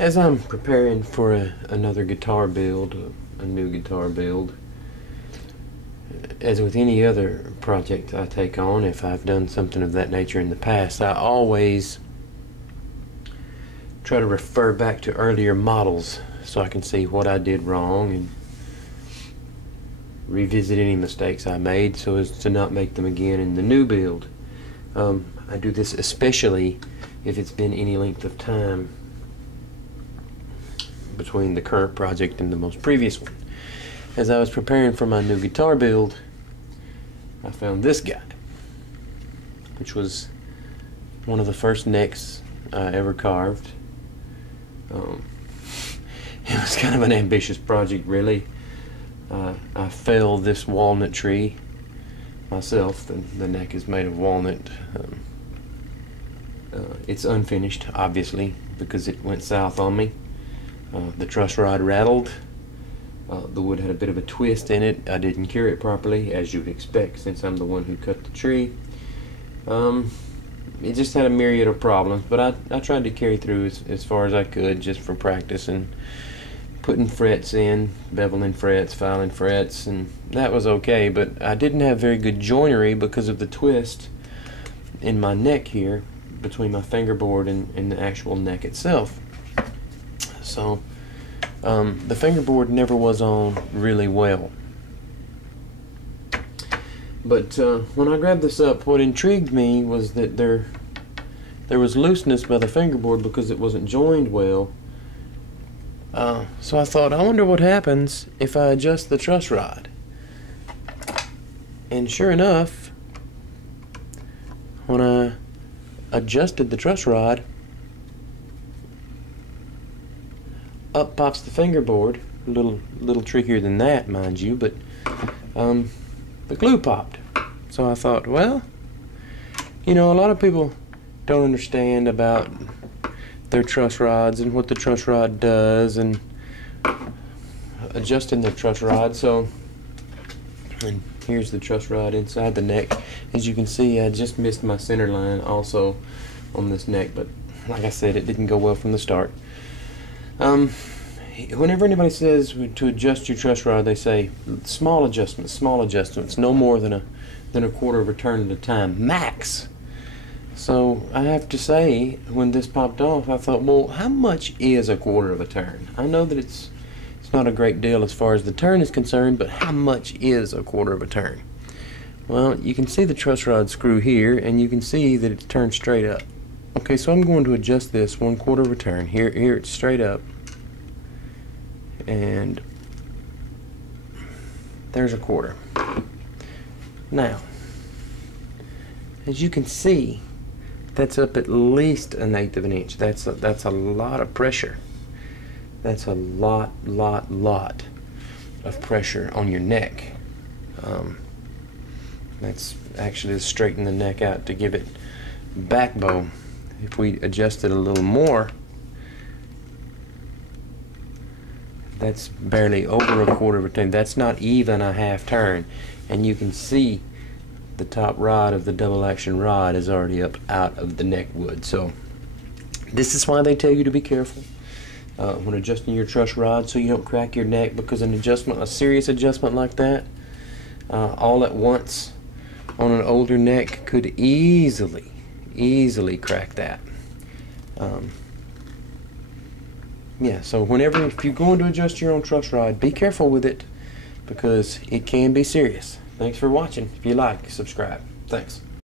As I'm preparing for another guitar build, a new guitar build, as with any other project I take on, if I've done something of that nature in the past, I always try to refer back to earlier models so I can see what I did wrong and revisit any mistakes I made so as to not make them again in the new build. I do this especially if it's been any length of time between the current project and the most previous one. As I was preparing for my new guitar build, I found this guy, which was one of the first necks I ever carved. It was kind of an ambitious project, really. I felled this walnut tree myself. The neck is made of walnut. It's unfinished, obviously, because it went south on me. The truss rod rattled. The wood had a bit of a twist in it. I didn't cure it properly, as you would expect, since I'm the one who cut the tree. It just had a myriad of problems, but I tried to carry through as far as I could, just for practice, and putting frets in, beveling frets, filing frets, and that was okay. But I didn't have very good joinery because of the twist in my neck here, between my fingerboard and the actual neck itself. So the fingerboard never was on really well. But when I grabbed this up, what intrigued me was that there was looseness by the fingerboard because it wasn't joined well. So I thought, I wonder what happens if I adjust the truss rod. And sure enough, when I adjusted the truss rod, up pops the fingerboard. A little trickier than that, mind you, but the glue popped. So I thought, well, you know, a lot of people don't understand about their truss rods and what the truss rod does and adjusting their truss rod. So, and here's the truss rod inside the neck. As you can see, I just missed my center line also on this neck, but like I said, it didn't go well from the start. Whenever anybody says to adjust your truss rod, they say small adjustments, no more than a quarter of a turn at a time, max. So I have to say, when this popped off, I thought, well, how much is a quarter of a turn? I know that it's not a great deal as far as the turn is concerned, but how much is a quarter of a turn? Well, you can see the truss rod screw here, and you can see that it's turned straight up. Okay, so I'm going to adjust this 1/4 of a turn. Here it's straight up, and there's a quarter. Now, as you can see, that's up at least 1/8 of an inch. That's a lot of pressure. That's a lot of pressure on your neck. That's actually to straighten the neck out to give it backbone. If we adjust it a little more, that's barely over a quarter of a turn. That's not even a half turn, and you can see the top rod of the double action rod is already up out of the neck wood. So this is why they tell you to be careful when adjusting your truss rod, so you don't crack your neck, because a serious adjustment like that all at once on an older neck could easily crack that. Yeah, so if you're going to adjust your own truss rod, be careful with it, because it can be serious. Thanks for watching. If you like, subscribe. Thanks.